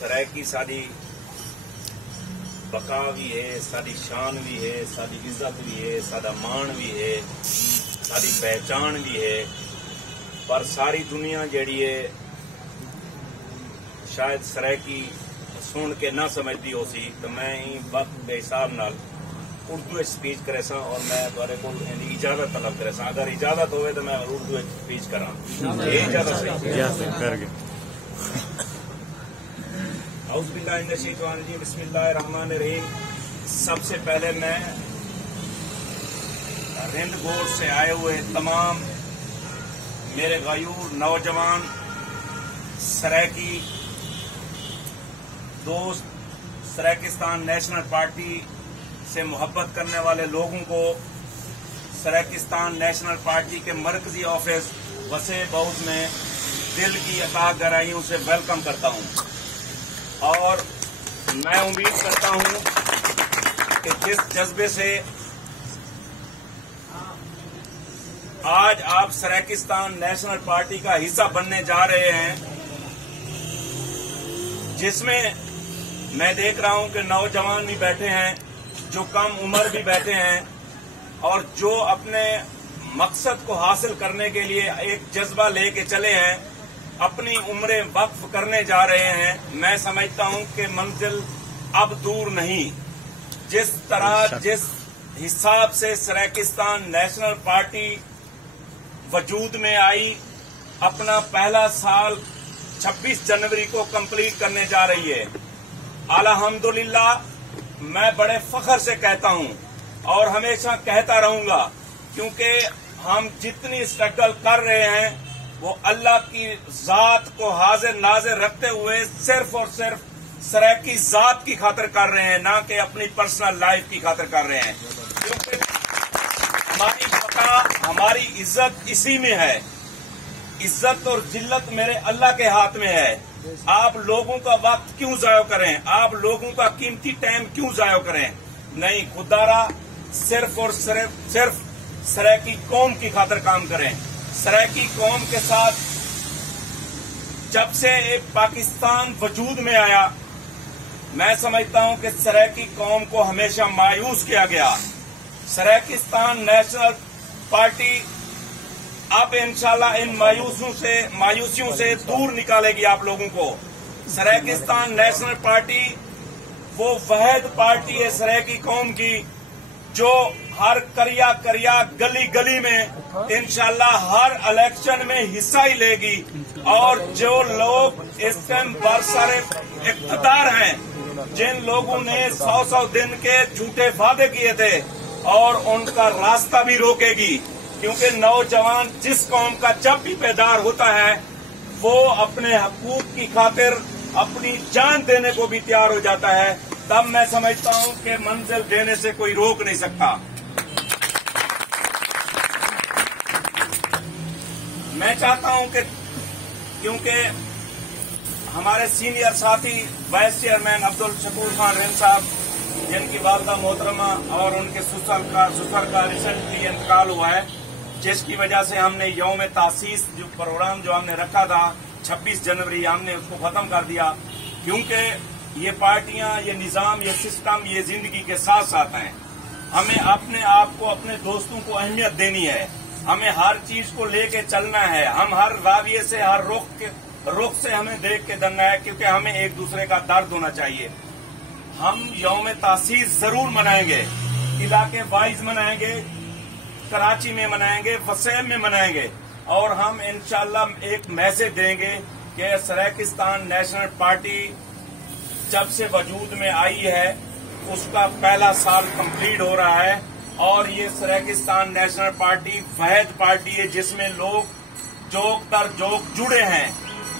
सरायकी साडी बका भी है, साडी शान भी है, साडी इज्जत भी है, साडा मान भी है, साडी पहचान भी है। पर सारी दुनिया जेड़ी है शायद सरायकी सुन के ना समझती हो सी, तो मैं ही वक्त के हिसाब नाल उर्दू स्पीच करे सा और मैं तुहाडे कोल इजाजत तलब करे सा। अगर इजाजत होवे तो मैं उर्दू स्पीच करा। ये इजाजत सही औज़ुबिल्लाहि बिस्मिल्लाहिर्रहमानिर्रहीम। सबसे पहले मैं रिंद बोर्ड से आए हुए तमाम मेरे गायूर नौजवान सरायकी दोस्त, सरायकिस्तान नेशनल पार्टी से मोहब्बत करने वाले लोगों को सरायकिस्तान नेशनल पार्टी के मरकजी ऑफिस वसे बहुत में दिल की अता गहराइयों से वेलकम करता हूं और मैं उम्मीद करता हूं कि जिस जज्बे से आज आप सरायकिस्तान नेशनल पार्टी का हिस्सा बनने जा रहे हैं, जिसमें मैं देख रहा हूं कि नौजवान भी बैठे हैं, जो कम उम्र भी बैठे हैं और जो अपने मकसद को हासिल करने के लिए एक जज्बा लेके चले हैं, अपनी उम्रें वक्फ करने जा रहे हैं। मैं समझता हूं कि मंजिल अब दूर नहीं। जिस तरह जिस हिसाब से सरायकिस्तान नेशनल पार्टी वजूद में आई, अपना पहला साल 26 जनवरी को कंप्लीट करने जा रही है। अल्हम्दुलिल्लाह, मैं बड़े फख्र से कहता हूं और हमेशा कहता रहूंगा, क्योंकि हम जितनी स्ट्रगल कर रहे हैं वो अल्लाह की जात को हाजिर नाजिर रखते हुए सिर्फ और सिर्फ सरायकी जात की खातिर कर रहे हैं, ना कि अपनी पर्सनल लाइफ की खातिर कर रहे हैं। क्योंकि हमारी बका, हमारी इज्जत इसी में है। इज्जत और जिल्लत मेरे अल्लाह के हाथ में है। आप लोगों का वक्त क्यों जाया करें? आप लोगों का कीमती टाइम क्यों जाया करें? नहीं, खुदारा सिर्फ और सिर्फ सरायकी कौम की खातिर काम करें। सरायकी कौम के साथ जब से एक पाकिस्तान वजूद में आया, मैं समझता हूं कि सरायकी कौम को हमेशा मायूस किया गया। सरायकिस्तान नेशनल पार्टी अब इंशाल्लाह इन मायूसियों से दूर निकालेगी आप लोगों को। सरायकिस्तान नेशनल पार्टी वो वहद पार्टी है सरायकी कौम की, जो हर करिया गली गली में इंशाल्लाह हर इलेक्शन में हिस्सा ही लेगी। और जो लोग इस टाइम बरसरे इक़्तिदार हैं, जिन लोगों ने 100 दिन के झूठे वादे किए थे, और उनका रास्ता भी रोकेगी। क्योंकि नौजवान जिस कौम का जब भी पैदार होता है, वो अपने हकूक की खातिर अपनी जान देने को भी तैयार हो जाता है। तब मैं समझता हूं कि मंजिल देने से कोई रोक नहीं सकता। मैं चाहता हूं कि क्योंकि हमारे सीनियर साथी वाइस चेयरमैन अब्दुल शकूर खान रिंद साहब, जिनकी वालदा मोहतरमा और उनके ससुर का रिसेंटली इंतकाल हुआ है, जिसकी वजह से हमने यौम तासीस जो प्रोग्राम जो हमने रखा था 26 जनवरी, हमने उसको खत्म कर दिया। क्योंकि ये पार्टियां, ये निजाम, ये सिस्टम, ये जिंदगी के साथ साथ हैं। हमें अपने आप को, अपने दोस्तों को अहमियत देनी है। हमें हर चीज को लेके चलना है। हम हर राविये से, हर रुख से हमें देख के दलना है, क्योंकि हमें एक दूसरे का दर्द होना चाहिए। हम यौम तासीस जरूर मनाएंगे, इलाके वाइज मनाएंगे, कराची में मनाएंगे, वसैम में मनाएंगे, और हम इंशाल्लाह एक मैसेज देंगे कि सरायकिस्तान नेशनल पार्टी जब से वजूद में आई है उसका पहला साल कंप्लीट हो रहा है। और ये सरायकिस्तान नेशनल पार्टी वहद पार्टी है, जिसमें लोग जोक दर जोक जुड़े हैं।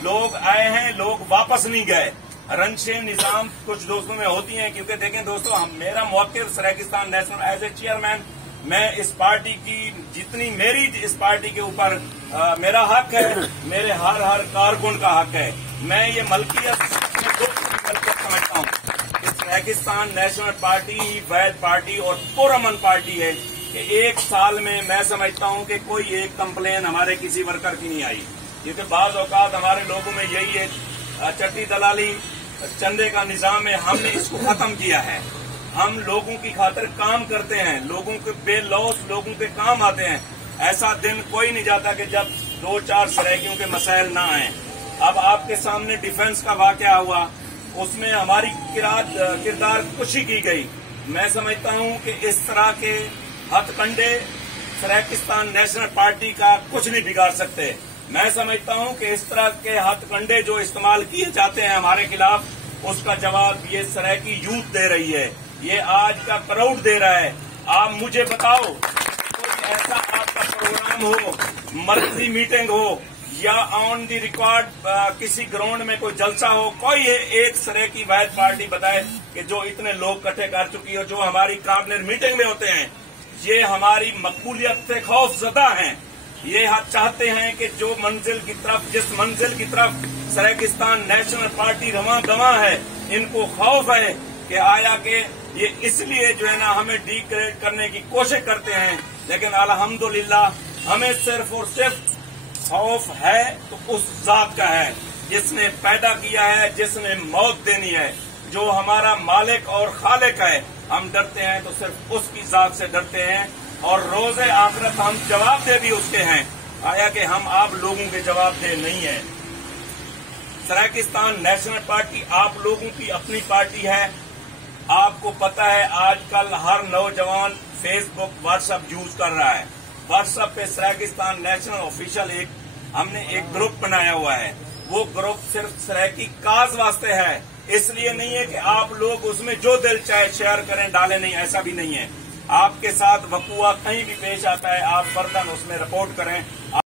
लोग आए हैं, लोग वापस नहीं गए। रंशे निजाम कुछ दोस्तों में होती हैं, क्योंकि देखें दोस्तों, मेरा मौक़िफ़ सरायकिस्तान नेशनल एज ए चेयरमैन, मैं इस पार्टी की जितनी मेरी इस पार्टी के ऊपर मेरा हक है, मेरे हर कारकुन का हक है। मैं ये मलकियत समझता हूँ कि सरायकिस्तान नेशनल पार्टी ही वहद पार्टी और पुरअमन पार्टी है कि एक साल में मैं समझता हूँ कि कोई एक कंप्लेन हमारे किसी वर्कर की नहीं आई। क्योंकि बाज़ औक़ात हमारे लोगों में यही है, चट्टी दलाली चंदे का निजाम है, हमने इसको खत्म किया है। हम लोगों की खातिर काम करते हैं, लोगों के बेलौस लोगों के काम आते हैं। ऐसा दिन कोई नहीं जाता कि जब 2-4 सराइकियों के मसाइल ना आए। अब आपके सामने डिफेंस का वाकया हुआ, उसमें हमारी किरदार कुशी की गई। मैं समझता हूं कि इस तरह के हथकंडे सराकिस्तान नेशनल पार्टी का कुछ नहीं बिगाड़ सकते। मैं समझता हूं कि इस तरह के हथकंडे जो इस्तेमाल किए जाते हैं हमारे खिलाफ, उसका जवाब ये सराइकी यूथ दे रही है, ये आज का क्राउड दे रहा है। आप मुझे बताओ, कोई ऐसा आपका प्रोग्राम हो, मर्कजी मीटिंग हो या ऑन दी रिकॉर्ड किसी ग्राउंड में कोई जलसा हो, कोई एक सराइकी वाहिद पार्टी बताए कि जो इतने लोग इकट्ठे कर चुकी है, जो हमारी कैबिनेट मीटिंग में होते हैं, ये हमारी मकबूलियत से खौफजदा हैं। ये चाहते हैं कि जो मंजिल की तरफ, जिस मंजिल की तरफ सराकिस्तान नेशनल पार्टी रवां गवां है, इनको खौफ है कि आया कि ये इसलिए जो है ना हमें डिग्रेड करने की कोशिश करते हैं। लेकिन अल्हम्दुलिल्लाह हमें सिर्फ और सिर्फ खौफ है तो उस जात का है जिसने पैदा किया है, जिसने मौत देनी है, जो हमारा मालिक और खालिक है। हम डरते हैं तो सिर्फ उसकी जात से डरते हैं और रोज़े आखिरत हम जवाबदेह भी उसके हैं। आया कि हम आप लोगों के जवाबदेह नहीं है। सराकिस्तान नेशनल पार्टी आप लोगों की अपनी पार्टी है। आपको पता है आजकल हर नौजवान फेसबुक, व्हाट्सएप यूज कर रहा है। व्हाट्सएप पे सराकिस्तान नेशनल ऑफिशियल हमने एक ग्रुप बनाया हुआ है। वो ग्रुप सिर्फ सराकी काज वास्ते है, इसलिए नहीं है कि आप लोग उसमें जो दिल चाहे शेयर करें, डालें, नहीं, ऐसा भी नहीं है। आपके साथ वकूआ कहीं भी पेश आता है, आप फर्दन उसमें रिपोर्ट करें।